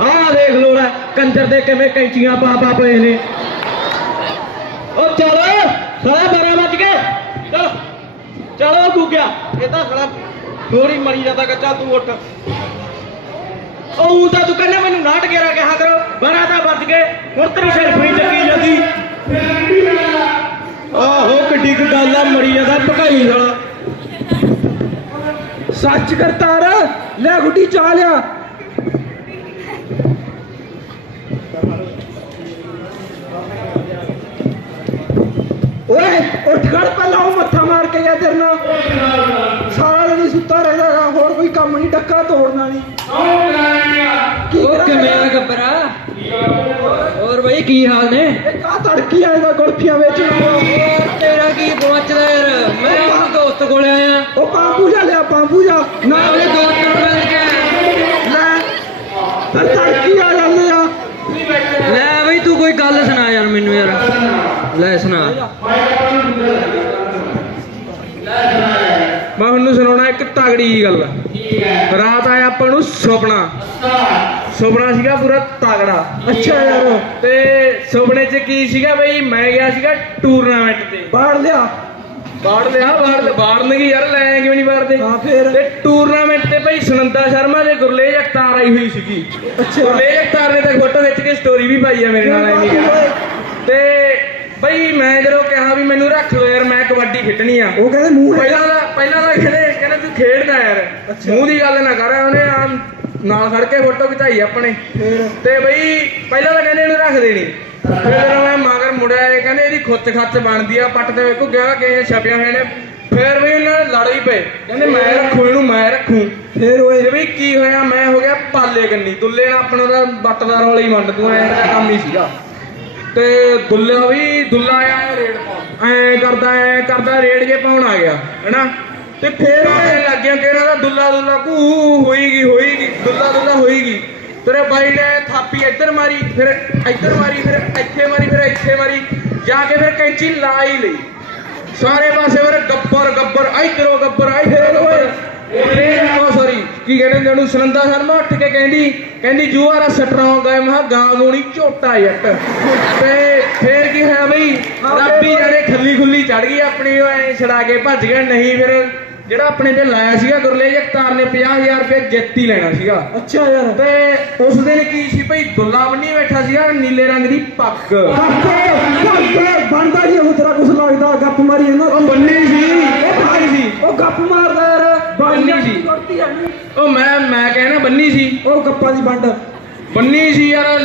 ਆਹ ਦੇਖ ਲੋ ਲੈ, ਕੰਜਰ ਦੇ ਕਿਵੇਂ ਕੈਂਚੀਆਂ ਪਾ ਪਾ ਪਏ ਨੇ। ਉਹ ਚਲ ਸਾਰਾ 12 ਵੱਜ ਗਏ। ਚਲੋ ਚਲੋ ਗੁੱਗਿਆ ਇਹ ਤਾਂ ਸਾਲਾ ਥੋੜੀ ਮਰੀ ਜਾਂਦਾ ਕੱਚਾ, ਤੂੰ ਉੱਠ। ਉਹ ਤਾਂ ਤੂੰ ਕਹਿੰਦਾ ਮੈਨੂੰ ਨਾਟ ਗੇਰਾ ਕਿਹਾ ਕਰੋ। 12 ਤਾਂ ਵੱਜ ਗਏ। ਹੁਣ ਤੇਰੀ ਸੈਲਫੀ ਚੱਕੀ ਜਾਂਦੀ। ਆਹੋ, ਕਿੱਡੀ ਗੱਲ ਆ, ਮਰੀ ਜਾਂਦਾ ਭਕਾਈ ਵਾਲਾ ਸੱਚ ਕਰਤਾ ਲੈ ਗੁੱਡੀ ਚਾਹ ਲਿਆ। ਓਏ ਉੱਠ ਖੜ ਪਹਿਲਾਂ ਉਹ ਮੱਥਾ ਮਾਰ ਕੇ ਗਿਆ ਤੇਰੇ ਨਾਲ। ਸਾਰਾ ਦਿਨ ਸੁੱਤਾ ਰਹਿੰਦਾ ਗਾ, ਹੋਰ ਕੋਈ ਕੰਮ ਨਹੀਂ ਡੱਕਾ ਤੋੜਨਾ ਨਹੀਂ। ਕੀ ਉਹ ਕਰਾਂ ਕਿਵੇਂ ਆ ਗੱਬਰਾ? ਹੋਰ ਬਈ ਕੀ ਹਾਲ ਨੇ? ਇਹ ਕਾ ਤੜਕੀ ਆਏਗਾ ਗੁਲਫੀਆਂ ਵੇਚਣ ਉਹ ਤੇਰਾ ਕੀ ਪਹੁੰਚਦਾ ਯਾਰ? ਮੈਂ ਆਪਣੇ ਦੋਸਤ ਕੋਲ ਆਇਆ। ਉਹ ਬਾਂਬੂ ਜਾ ਲਿਆ ਬਾਂਬੂ ਜਾ। ਨਾ ਮੈਂ ਆਪਣੇ ਦੋਸਤ ਨੂੰ ਮਿਲ ਕੇ ਆਇਆ। ਲੈ ਫਿਰ ਤੜਕੀ ਆ ਜਾਂਦੇ ਆ ਲੈ ਬਈ ਤੂੰ ਕੋਈ ਗੱਲ ਸੁਣਾ ਯਾਰ ਮੈਨੂੰ ਯਾਰ ਲੈ ਸੁਣਾ। ਮੈਂ ਤੁਹਾਨੂੰ ਸੁਣਾਉਣਾ ਇੱਕ ਤਗੜੀ ਜੀ ਗੱਲ। ਰਾਤ ਆਇਆ ਆਪਾਂ ਨੂੰ ਸੁਪਨਾ। ਸੁਪਨਾ ਸੀਗਾ ਪੂਰਾ ਤਗੜਾ ਅੱਛਾ ਯਾਰ। ਤੇ ਸੁਪਨੇ 'ਚ ਕੀ ਸੀਗਾ ਬਈ? ਮੈਂ ਗਿਆ ਸੀਗਾ ਟੂਰਨਾਮੈਂਟ ਤੇ। ਬਾੜ ਲਿਆ। ਬਾੜ ਲਿਆ ਬਾੜ ਬਾੜ ਨਹੀਂ ਯਾਰ ਲੈ ਕਿਉਂ ਨਹੀਂ ਬਾੜਦੇ ਹਾਂ ਫੇਰ। ਤੇ ਟੂਰਨਾਮੈਂਟ ਤੇ ਬਈ ਸੁਨੰਦਾ ਸ਼ਰਮਾ ਦੇ ਗੁਰਲੇਜ ਅਖਤਾਰ ਆਈ ਹੋਈ ਸੀਗੀ। ਅੱਛਾ। ਗੁਰਲੇਜ ਅਖਤਾਰ ਨੇ ਤਾਂ ਫੋਟੋ ਖਿੱਚ ਕੇ ਸਟੋਰੀ ਵੀ ਪਾਈ ਆ ਮੇਰੇ ਨਾਲ ਕਿਹਾ ਤੇ ਬਈ ਮੈਂ ਜਦੋਂ ਕਿਹਾ ਵੀ ਮੈਨੂੰ ਰੱਖ ਲਓ ਯਾਰ ਮੈਂ ਕਬੱਡੀ ਖੇਡਣੀ ਆ। ਉਹ ਕਹਿੰਦੇ ਮੂੰਹ ਪਹਿਲਾਂ ਪਹਿਲਾਂ ਤਾਂ ਕਹਿੰਦੇ ਕਹਿੰਦੇ ਤੂੰ ਖੇਡਦਾ ਯਾਰ। ਮੂੰਹ ਦੀ ਗੱਲ ਨਾ ਕਰ ਉਹਨੇ ਆ ਨਾਲ ਖੜ ਕੇ ਫੋਟੋ ਖਿਚਾਈ ਆਪਣੇ। ਤੇ ਬਈ ਪਹਿਲਾਂ ਤਾਂ ਕਹਿੰਦੇ ਇਹਨੂੰ ਰੱਖ ਦੇਣੀ। ਫਿਰ ਮੈਂ ਮਗਰ ਮੁੜਿਆ ਇਹ ਕਹਿੰਦੇ ਇਹਦੀ ਖੁੱਚ ਖੱਚ ਬਣਦੀ ਆ ਪੱਟ ਤੇ ਵੇਖੋ ਗਿਆ ਕਿਸੇ ਛਪਿਆ ਹੋਏ ਨੇ। ਫਿਰ ਵੀ ਉਹਨਾਂ ਨੇ ਲੜ ਹੀ ਪਏ। ਕਹਿੰਦੇ ਮੈਂ ਰੱਖੂ ਇਹਨੂੰ ਮੈਂ ਰੱਖੂ। ਫਿਰ ਹੋਏ ਵੀ ਕੀ ਹੋਇਆ? ਮੈਂ ਹੋ ਗਿਆ ਪਾਲੇ ਕੰਨੀ। ਦੁੱਲੇ ਨਾਲ ਆਪਣਾ ਦਾ ਬੱਟ ਦਾ ਰੌਲਾ ਹੀ ਮੰਡ ਤੂੰ ਐਂ ਦਾ ਕੰਮ ਹੀ ਸੀਗਾ। ਤੇ ਦੁੱਲਾ ਵੀ ਦੁੱਲਾ ਆਇਆ ਰੇਡ ਪਾਉਣ। ਐ ਕਰਦਾ ਐ ਕਰਦਾ ਰੇਡ ਜੇ ਪਾਉਣ ਆ ਗਿਆ ਹੈਨਾ? ਤੇ ਫੇਰ ਆਏ ਲੱਗ ਗਿਆ ਕਿ ਇਹਨਾਂ ਦਾ ਦੁੱਲਾ ਦੁੱਲਾ ਕੂ ਹੋਈਗੀ ਹੋਈਗੀ ਦੁੱਲਾ ਦੁੱਲਾ ਹੋਈਗੀ। ਤੇਰੇ ਬਾਈ ਨੇ ਥਾਪੀ ਇੱਧਰ ਮਾਰੀ ਫਿਰ ਇੱਧਰ ਮਾਰੀ ਫਿਰ ਇੱਥੇ ਮਾਰੀ ਫਿਰ ਇੱਥੇ ਮਾਰੀ ਜਾ ਕੇ ਫਿਰ ਕੈਂਚੀ ਲਾ ਹੀ ਲਈ। ਸਾਰੇ ਪਾਸੇ ਫਿਰ ਗੱਬਰ ਗੱਬਰ ਇਧਰੋਂ ਗੱਬਰ ਇਧਰੋਂ ਗੱਬਰ। ਉਹ ਸੌਰੀ ਕੀ ਕਹਿੰਦੇ ਨੇ ਉਹਨੂੰ? ਸੁਨੰਦਾ ਸ਼ਰਮਾ ਉੱਠ ਕੇ ਕਹਿੰਦੀ ਕਹਿੰਦੀ ਯੂ ਆਰ ਅ ਸਟਰੋਂਗ ਗਏ ਮਹਾ ਗਾਂ ਗੋਣੀ ਝੋਟਾ ਜੱਟ ਤੇ ਫੇਰ ਕੀ ਹੋਇਆ ਬਈ? ਰੱਬੀ ਜਾਨੇ ਖੱਲੀ ਖੁੱਲੀ ਚੜ ਗਈ ਆਪਣੀ ਉਹ ਐ ਛੜਾ ਕੇ ਭੱਜ ਗਿਆ। ਨਹੀਂ ਫਿਰ ਜਿਹੜਾ ਆਪਣੇ ਤੇ ਲਾਇਆ ਸੀਗਾ ਗੁਰਲੇਜ ਅਖਤਾਰ ਨੇ 50000 ਰੁਪਏ ਜਿੱਤ ਹੀ ਲੈਣਾ ਸੀਗਾ। ਅੱਛਾ ਯਾਰ। ਤੇ ਉਸ ਦਿਨ ਕੀ ਸੀ ਭਈ ਦੁੱਲਾ ਬੰਨੀ ਬੈਠਾ ਸੀਗਾ ਨੀਲੇ ਰੰਗ ਦੀ ਪੱਗ। ਬਣਦਾ ਨਹੀਂ ਉਹ ਤੇਰਾ ਕੁਛ ਲੱਗਦਾ ਗੱਪ ਮਾਰੀ ਇਹਨਾਂ ਉਹ ਬੰਨੀ ਸੀ। ਉਹ ਬੰਨੀ ਸੀ। ਉਹ ਗੱਪ ਮਾਰਦਾ। ਬੰਨੀ ਸੀ। ਕਰਤੀ। ਉਹ ਮੈਂ ਮੈਂ ਕਹਿਣਾ ਬੰਨੀ ਸੀ। ਉਹ ਗੱਪਾਂ ਦੀ ਵੰਡ। ਬੰਨੀ ਸੀ ਯਾਰ।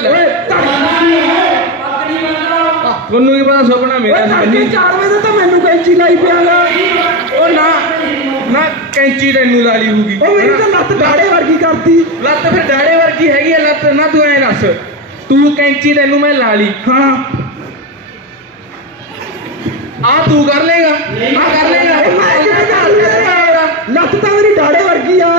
ਤੁਹਾਨੂੰ ਕੀ ਪਤਾ ਸੁਪਨਾ ਮੇਰਾ ਸੀ ਬੰਨੀ। 4 ਵਜੇ ਤਾਂ ਮੈਨੂੰ ਕੈਂਚੀ ਲਾਈ ਪਿਆਗਾ। ਉਹ ਨਾ ਨਾ ਕੈਂਚੀ ਤੈਨੂੰ ਲਾ ਲਈ ਹੋਊਗੀ। ਉਹ ਮੇਰੀ ਤਾਂ ਲੱਤ ਡਾੜੇ ਵਰਗੀ ਕਰਤੀ। ਲੱਤ ਫਿਰ ਡਾੜੇ ਵਰਗੀ ਹੈਗੀ ਆ ਲੱਤ ਨਾ ਤੂੰ ਐਂ ਦੱਸ। ਤੂੰ ਕੈਂਚੀ ਤੈਨੂੰ ਮੈਂ ਲਾ ਲਈ ਹਾਂ। ਆ ਤੂੰ ਕਰ ਲੇਗਾ ਆ ਕਰ ਲੇਗਾ ਇਹ ਮੈਂ ਕਿਵੇਂ ਕਰ ਲਿਆ ਲੱਤ ਤਾਂ ਮੇਰੀ ਡਾੜੇ ਵਰਗੀ ਆ।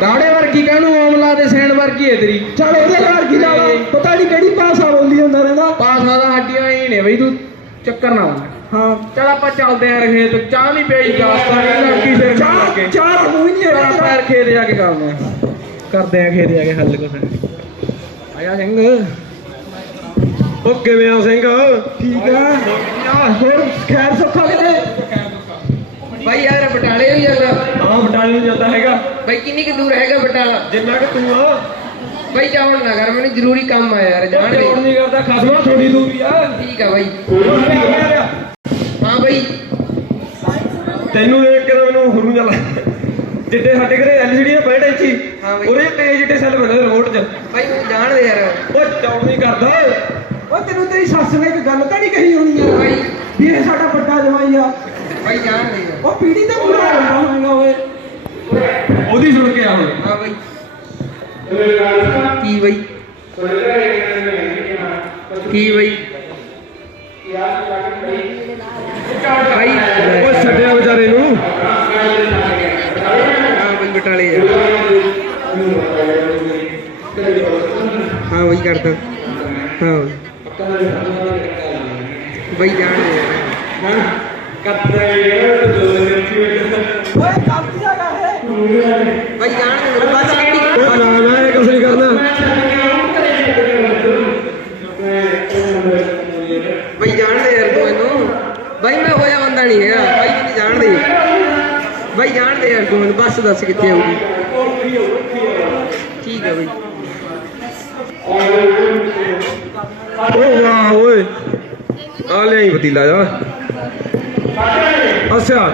ਡਾੜੇ ਵਰਗੀ ਕਾਹਨੂੰ ਆਮਲਾ ਦੇ ਸੈਣ ਵਰਗੀ ਹੈ ਤੇਰੀ? ਚੱਲ ਉਹਦੇ ਵਰਗੀ ਲਾ ਲਾ। ਪਤਾ ਨਹੀਂ ਕਿਹੜੀ ਭਾਸ਼ਾ ਬੋਲੀ ਜਾਂਦਾ ਰਹਿੰਦਾ। ਪਾਸਾ ਦਾ ਹੱਡੀਆਂ ਹੀ ਨੇ ਬਈ ਤੂੰ ਚੱਕਰ ਨਾ ਹਾਂ। ਚਲ ਆਪਾਂ ਚੱਲਦੇ ਆਂ ਖੇਤ ਚਾਹ ਨਹੀਂ ਪਈ ਗਾਸਤਾ ਨਹੀਂ ਲੱਗੀ ਸਿਰ ਕੇ ਚਾਰ ਚਾਰ ਹੋਈ ਨਹੀਂ ਆਪਾਂ ਯਾਰ ਖੇਤ ਜਾ ਕੇ ਕਰਦੇ ਆਂ। ਕਰਦੇ ਆਂ ਖੇਤ ਜਾ ਕੇ ਹੱਲ ਕੁਛ। ਆਇਆ ਸਿੰਘ। ਉਹ ਕਿਵੇਂ ਆ ਸਿੰਘ? ਠੀਕ ਆ। ਹੋਰ ਖੈਰ ਸੁੱਖਾ ਕਿਤੇ? ਬਾਈ ਯਾਰ ਬਟਾਲੇ ਹੋਈ ਜਾਂਦਾ ਹਾਂ ਬਟਾਲੇ ਨੂੰ ਜਾਂਦਾ ਹੈਗਾ ਬਾਈ ਕਿੰਨੀ ਕੁ ਦੂਰ ਹੈਗਾ ਬਟਾਲਾ ਜਿੰਨਾ ਕਿ ਤੂੰ ਆ। ਬਾਈ ਜਾਉਣ ਨਾ ਕਰ ਮੈਨੂੰ ਜ਼ਰੂਰੀ ਕੰਮ ਆ ਯਾਰ ਜਾਣ ਦੇ। ਨਹੀਂ ਕਰਦਾ ਖਸਮਾ ਥੋੜੀ ਦੂਰੀ ਆ। ਠੀਕ ਆ ਬਾਈ। ਤੈਨੂੰ ਹਾਂ ਬਾਈ। ਦੇਖ ਕੇ ਤਾਂ ਮੈਨੂੰ ਹੁਰੂ ਚੱਲ ਜਿੱਡੇ ਸਾਡੇ ਘਰੇ ਐਲਸੀਡੀ 65 ਇੰਚੀ ਹਾਂ। ਬਈ। ਉਹਦੇ ਤੇ ਜਿੱਡੇ ਸੈੱਲ ਮਿਲਦੇ ਰੋਡ 'ਚ। ਬਾਈ ਮੈਨੂੰ ਜਾਣ ਦੇ ਯਾਰ। ਉਹ ਚੌੜ ਨਹੀਂ ਕਰਦਾ। ਉਹ ਤੈਨੂੰ ਤੇਰੀ ਸੱਸ ਨੇ ਇੱਕ ਗੱਲ ਤਾਂ ਨਹੀਂ ਕਹੀ ਹੋਣੀ ਆ। ਬਾਈ। ਵੀ ਇਹ ਸਾਡਾ ਵੱਡਾ ਜਵਾਈ ਆ। ਬਾਈ ਜਾਣ ਦੇ। ਯਾਰ ਉਹ ਪੀੜੀ ਦਾ ਹੁੰਦਾ ਹੋਵੇਗਾ ਓਏ ਉਹਦੀ ਸੁਣ ਕੇ ਆ ਹੁਣ ਹਾਂ ਬਾਈ। ਕੀ ਬਾਈ? ਕੀ ਬਾਈ? ਬਾਈ। ਉਹ ਛੱਡਿਆ ਵਿਚਾਰੇ ਨੂੰ। ਹਾਂ ਬਾਈ ਬਟਾਲੇ ਹਾਂ ਬਾਈ ਕਰਦਾ ਹਾਂ। ਬਾਈ ਜਾਣ ਦੇ। ਭਾਈ ਜਾਣ ਦੇ ਬਸ ਕਿਹੜੀ ਨਾ ਨਾ ਇਹ ਕੁਛ ਨਹੀਂ ਕਰਨਾ ਭਾਈ ਜਾਣ ਦੇ ਯਾਰ ਤੂੰ ਇਹਨੂੰ। ਭਾਈ ਮੈਂ ਹੋਇਆ ਬੰਦਾ ਨਹੀਂ ਹੈਗਾ। ਭਾਈ ਤੂੰ ਜਾਣ ਦੇ ਭਾਈ ਜਾਣ ਦੇ ਯਾਰ ਤੂੰ ਮੈਨੂੰ। ਬਸ ਦੱਸ ਕਿੱਥੇ ਆਊਗੀ ਠੀਕ ਹੈ ਭਾਈ ਓਏ। ਵਾਹ ਓਏ ਆ ਲੈ ਪਤੀਲਾ ਜਾ। ਅੱਛਾ।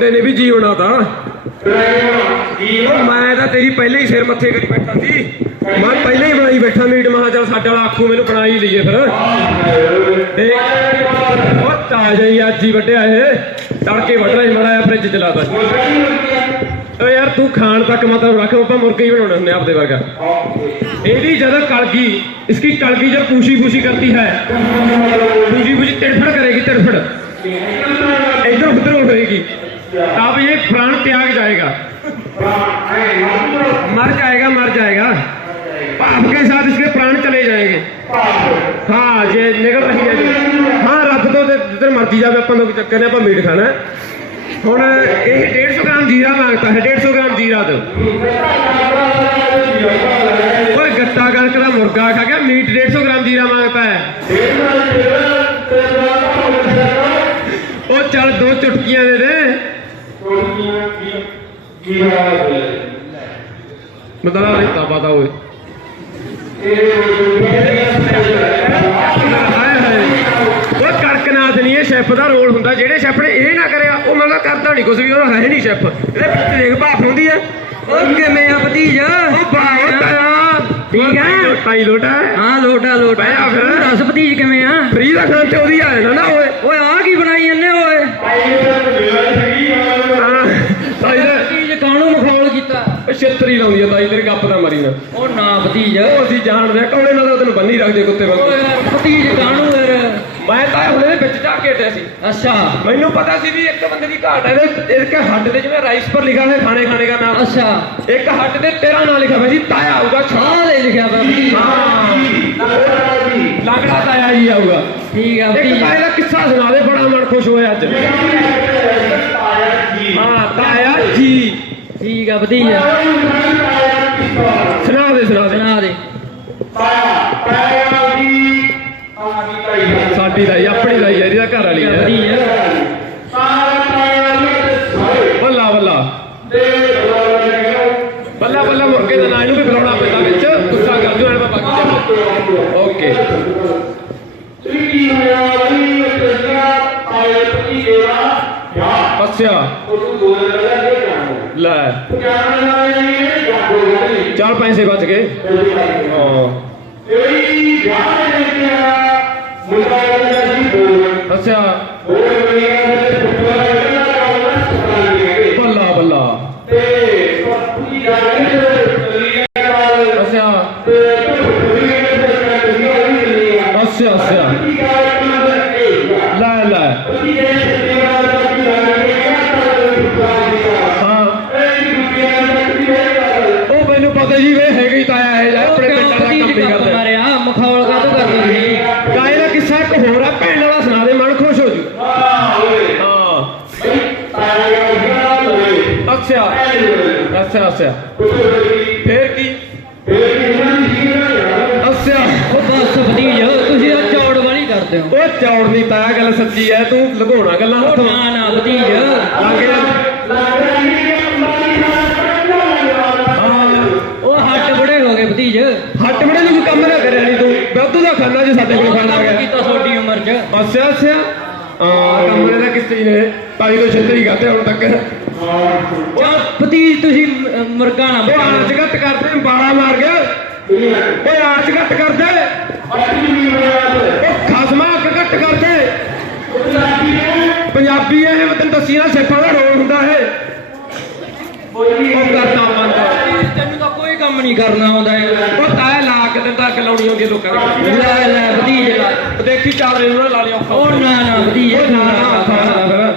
ਮੁੰਡੇ ਨੇ ਵੀ ਜੀਵਣਾ ਤਾਂ। ਮੈਂ ਤਾਂ ਤੇਰੀ ਪਹਿਲੇ ਹੀ ਸਿਰ ਮੱਥੇ ਕਰੀ ਬੈਠਾ ਸੀ। ਮੈਂ ਪਹਿਲੇ ਹੀ ਬਣਾਈ ਬੈਠਾ ਮੀਟ ਮਹਾ ਚੱਲ ਸਾਡਾ ਵਾਲਾ ਆਖੂ ਮੈਨੂੰ ਬਣਾ ਲਈਏ ਫਿਰ। ਦੇਖ, ਉਹ ਤਾਜ਼ਾ ਹੀ ਅੱਜ ਹੀ ਵੱਢਿਆ ਇਹ। ਤੜਕੇ ਵੱਢਣਾ ਹੀ ਮੜਾ ਫ੍ਰਿਜ ਚਲਾਦਾ ਓ ਯਾਰ ਤੂੰ ਖਾਣ ਤੱਕ ਮੈਂ ਮਤਲਬ ਰੱਖ, ਆਪਾਂ ਮੁਰਗੇ ਹੀ ਬਣਾਉਣੇ ਹੁੰਦੇ ਆਪਦੇ ਵਰਗਾ। ਇਹਦੀ ਜਦੋਂ ਕਲਗੀ ਇਸकी ਕਲਗੀ ਜਦ ਪੂਸ਼ੀ ਪੂਸ਼ੀ ਕਰਤੀ ਹੈ ਪੂਸ਼ੀ ਪੂਸ਼ੀ ਤੜਫੜ ਕਰੇਗੀ, ਤੜਫੜ। ਇਧਰ ਉਧਰ ਹੋਏਗੀ। तब ये प्राण त्याग जाएगा। मर जाएगा मर जाएगा। पाप के साथ इसके प्राण चले जाएँगे। हाँ जे निकल रही है। हाँ रख तो जिधर मर्ज़ी जाए, अपन लोग चक्कर अपना मीट खाना हूँ। ये डेढ़ सौ ग्राम जीरा माँगता है डेढ़ सौ ग्राम जीरा दो कोई गत्ता कणक का मुर्गा खा गया मीट डेढ़ सौ ग्राम जीरा माँगता है चल दो चुटकियाँ दे दे ਮਤਲਬ ਨਹੀਂ ਤਾਂ ਪਤਾ ਹਾਏ ਉਹ ਕਰਕਨਾਥ ਨਹੀਂ ਇਹ ਸ਼ੈਫ ਦਾ ਰੋਲ ਹੁੰਦਾ। ਜਿਹੜੇ ਸ਼ੈਫ ਨੇ ਇਹ ਨਾ ਕਰਿਆ ਉਹ ਮਤਲਬ ਕਰਦਾ ਨਹੀਂ ਕੁਝ ਵੀ ਉਹ ਹੈ ਨਹੀਂ ਸ਼ੈਫ। ਇਹਦੇ ਵਿੱਚ ਦੇਖ ਭਾਫ ਹੁੰਦੀ ਹੈ ਉਹ ਕਿਵੇਂ ਆ ਭਤੀਜ? ਉਹ ਬਾਹਰ ਠੀਕ ਹੈ। ਟਾਈ ਲੋਟਾ ਹਾਂ ਲੋਟਾ। ਲੋਟਾ ਦੱਸ ਭਤੀਜ ਕਿਵੇਂ ਆ? ਫਰੀ ਦਾ ਤੇ ਉਹਦੀ ਆ ਨਾ ਓਏ। ਓਏ ਛੇਤਰੀ ਲਾਉਂਦੀ ਆ ਤਾਈ ਤੇਰੇ ਗੱਪ ਦਾ ਮਾਰੀ ਨਾ ਉਹ ਨਾ ਭਤੀਜ। ਉਹ ਅਸੀਂ ਜਾਣਦੇ ਆ ਕੌਣੇ ਨਾਲ ਤੈਨੂੰ ਬੰਨੀ ਰੱਖਦੇ ਕੁੱਤੇ ਵਾਂਗੂ। ਭਤੀਜ ਕਾਹਨੂੰ ਯਾਰ। ਮੈਂ ਤਾਂ ਹੁਣੇ ਦੇ ਵਿੱਚ ਜਾ ਕੇ ਹਟਿਆ ਸੀ। ਅੱਛਾ। ਮੈਨੂੰ ਪਤਾ ਸੀ ਵੀ ਇੱਕ ਬੰਦੇ ਦੀ ਘਾਟ ਹੈ ਇਹਦੇ ਇਹਦੇ ਹੱਟ ਦੇ ਜਿਵੇਂ ਰਾਈਸ ਪਰ ਲਿਖਾ ਹੈ ਖਾਣੇ ਖਾਣੇ ਦਾ ਨਾਮ। ਅੱਛਾ। ਇੱਕ ਹੱਟ ਦੇ ਤੇਰਾ ਨਾਮ ਲਿਖਾ ਹੋਇਆ ਸੀ ਤਾਇਆ ਆਊਗਾ ਛਾ। ਆਹ ਲੈ ਲਿਖਿਆ ਪਿਆ ਭਤੀਜ ਹਾਂ। ਲੱਗਦਾ ਤਾਇਆ ਜੀ ਆਊਗਾ। ਠੀਕ ਆ ਇੱਕ ਭਤੀਜ। ਤਾਇਆ ਦਾ ਕਿੱਸਾ ਸੁਣਾ ਦੇ ਬੜਾ ਮਨ ਖੁਸ਼ ਹੋਇਆ ਅੱਜ। ਹਾਂ ਤਾਇਆ ਜੀ। ਠੀਕ ਆ ਭਤੀਜ ਸੁਣਾ ਦੇ ਸੁਣਾ ਦੇ। ਸੁਣਾ ਦੇ। ਸਾਡੀ ਦਾਈ ਆਪਣੀ ਹੈ ਇਹਦੀ ਘਰ ਵਾਲੀ ਹੈ ਬੱਲਾ ਬੱਲਾ ਬੱਲਾ ਬੱਲਾ ਮੁਰਗੇ ਦਾ ਨਾਂ ਇਹਨੂੰ ਵੀ ਬੁਲਾਉਣਾ ਪੈਂਦਾ ਵਿੱਚ। ਗੁੱਸਾ ਕਰ ਦਿਓ ਇਹਨਾਂ ਬਾਕੀ ਜਾ ਓਕੇ ਅੱਛਾ ਲੈ। ਚਾਰ ਪੈਸੇ ਬਚ ਗਏ। ਹਾਂ। ਅੱਛਾ ਬੱਲਾ ਬੱਲਾ ਅੱਛਾ ਮਖੌਲ ਕਾਹਤੋਂ ਕਰਦੇ ਸੀ। ਗਾਇ ਦਾ ਕਿੱਸਾ ਇੱਕ ਹੋਰ ਆ ਭੈਣ ਵਾਲਾ ਸੁਣਾ ਦੇ ਮਨ ਖੁਸ਼ ਹੋ ਜੂ। ਹਾਂ। ਅੱਛਾ। ਅੱਛਾ ਅੱਛਾ। ਫੇਰ ਕੀ? ਅੱਛਾ। ਉਹ ਬਸ ਭਤੀਜ ਤੁਸੀਂ ਆ ਚੌੜ ਵਾਲੀ ਕਰਦੇ ਹੋ। ਉਹ ਚੌੜ ਨਹੀਂ ਤਾਇਆ ਗੱਲ ਸੱਚੀ ਐ ਤੂੰ ਲਗਾਉਣਾ ਗੱਲਾਂ ਹੱਥੋਂ। ਨਾ ਨਾ ਭਤੀਜ ਤੁਹਾਡੀ ਉਮਰ 'ਚ ਅੱਛਾ ਅੱਛਾ ਹਾਂ ਕੰਮ ਨੇ? ਤਾਈ ਤੋਂ ਛੇਤਰੀ ਖਾਤੇ ਹੁਣ ਤੱਕ। ਭਤੀਜ ਤੁਸੀਂ ਮੁਰਗਾ ਨਾ ਉਹ ਆਂਚ ਘੱਟ ਕਰਦੇ ਬਾਲਾ ਮਾਰ ਗਿਆ। ਓਏ ਆਂਚ ਘੱਟ ਕਰਦੇ। ਉਹ ਖਸਮਾ ਘੱਟ ਕਰਦੇ। ਪੰਜਾਬੀ ਇਹ ਮੈਂ ਤੈਨੂੰ ਦੱਸੀ ਨਾ ਸੇਫਾਂ ਦਾ ਰੋਲ ਹੁੰਦਾ ਹੈ ਉਹ ਕਰਦਾ ਮੰਦ ਤੈਨੂੰ ਤਾਂ ਕੋਈ ਕੰਮ ਨਹੀਂ ਕਰਨਾ ਆਉਂਦਾ ਉਹ ਤਾਇਆ ਲਾ ਕੇ ਤੈਨੂੰ ਤਾਂ ਅੱਗ ਲਾਉਣੀ ਹੁੰਦੀ ਹੈ ਲੋਕਾਂ ਦੀ ਲੈ ਲੈ ਭਤੀਜ ਲਾ ਉਹ ਦੇਖੀ ਚਾਵਰੇ ਨੂੰ ਨਾ ਲਾ ਲਿਆ ਔਖਾ ਉਹ ਨਾ ਨਾ ਉਹ ਨਾ ਨਾ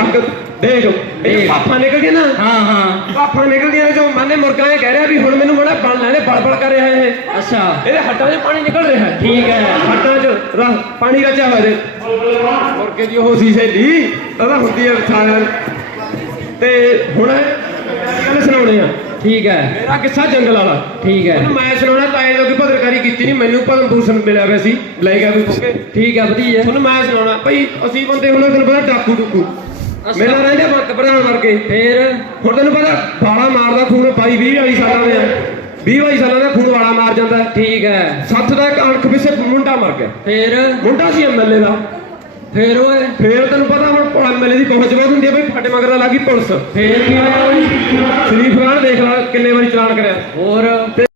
ਅੱਗ ਦੇਖ ਇਹ ਪਾਪਾ ਨਿਕਲ ਗਏ ਨਾ। ਹਾਂ ਹਾਂ। ਪਾਪਾ ਨਿਕਲਦੀਆਂ ਨੇ ਜੋ ਮਾਨੇ ਮੁਰਗਾ ਇਹ ਕਹਿ ਰਿਹਾ ਵੀ ਹੁਣ ਮੈਨੂੰ ਬੜਾ ਬਣ ਲੈਣੇ ਬੜਬੜ ਕਰ ਰਿਹਾ ਇਹ। ਅੱਛਾ। ਇਹਦੇ ਹੱਟਾਂ 'ਚ ਪਾਣੀ ਨਿਕਲ ਰਿਹਾ। ਠੀਕ ਹੈ। ਹੱਟਾਂ 'ਚ ਰਹ ਪਾਣੀ ਰਚਿਆ ਹੋਇਆ ਇਹਦੇ। ਮੁਰਗੇ ਦੀ ਉਹ ਸੀ ਸਹੇਲੀ ਉਹਦਾ ਹੁੰਦੀ ਹੈ ਨੂੰ। ਤੇ ਹੁਣ ਗੱਲ ਸੁਣਾਉਣੇ ਆ। ਠੀਕ ਹੈ। ਮੇਰਾ ਕਿੱਸਾ ਜੰਗਲ ਵਾਲਾ। ਠੀਕ ਹੈ। ਮੈਂ ਸੁਣਾਉਣਾ ਤਾਏ ਲੋਕੀ ਭਦਰਕਾਰੀ ਕੀਤੀ ਨਹੀਂ ਮੈਨੂੰ ਪਦਮ ਭੂਸ਼ਣ ਮਿਲਿਆ ਹੋਇਆ ਸੀ ਲੈ ਗਿਆ ਕੋਈ ਫੁੱਕੇ ਠੀਕ ਹੈ ਵਧੀਆ। ਤੁਹਾਨੂੰ ਮੈਂ ਸੁਣਾਉਣਾ ਭਈ ਅਸੀਂ ਬੰਦੇ ਹੁਣ ਤੈਨੂੰ ਪਤਾ ਡਾਕੂ ਡੁਕੂ। ਮੇਰਾ ਰਹਿੰਦੇ ਬੰਦ ਪ੍ਰਧਾਨ ਵਰਗੇ। ਫੇਰ? ਹੁਣ ਤੈਨੂੰ ਪਤਾ ਬਾਲਾ ਮਾਰਦਾ ਖੂਨ ਪਾਈ 20 ਵਾਲੀ ਸਾਲਾਂ ਦੇ 20 ਵਾਲੀ ਸਾਲਾਂ ਦਾ ਖੂਨ ਵਾਲਾ ਮਾਰ ਜਾਂਦਾ। ਠੀਕ ਹੈ। ਸੱਤ ਦਾ ਇੱਕ ਅਣਖ ਪਿੱਛੇ ਮੁੰਡਾ ਮਰ ਗਿਆ। ਫੇਰ? ਮੁੰਡਾ ਸੀ ਐਮਐਲਏ ਦਾ। ਫੇਰ ਓਏ। ਫੇਰ ਤੈਨੂੰ ਪਤਾ ਹੁਣ ਐਮਐਲਏ ਦੀ ਪਹੁੰਚ ਬਹੁਤ ਹੁੰਦੀ ਹੈ ਬਈ ਫਾਟੇ ਮਗਰ ਲੱਗੀ ਪੁਲਿਸ। ਫੇਰ ਕੀ ਹੋਇਆ ਓਏ? ਸ਼ਰੀਫ ਖਾਨ ਦੇਖ ਲੈ ਕਿੰਨੇ ਵਾਰੀ ਚਲਾਨ ਕਰਿਆ। ਹੋਰ?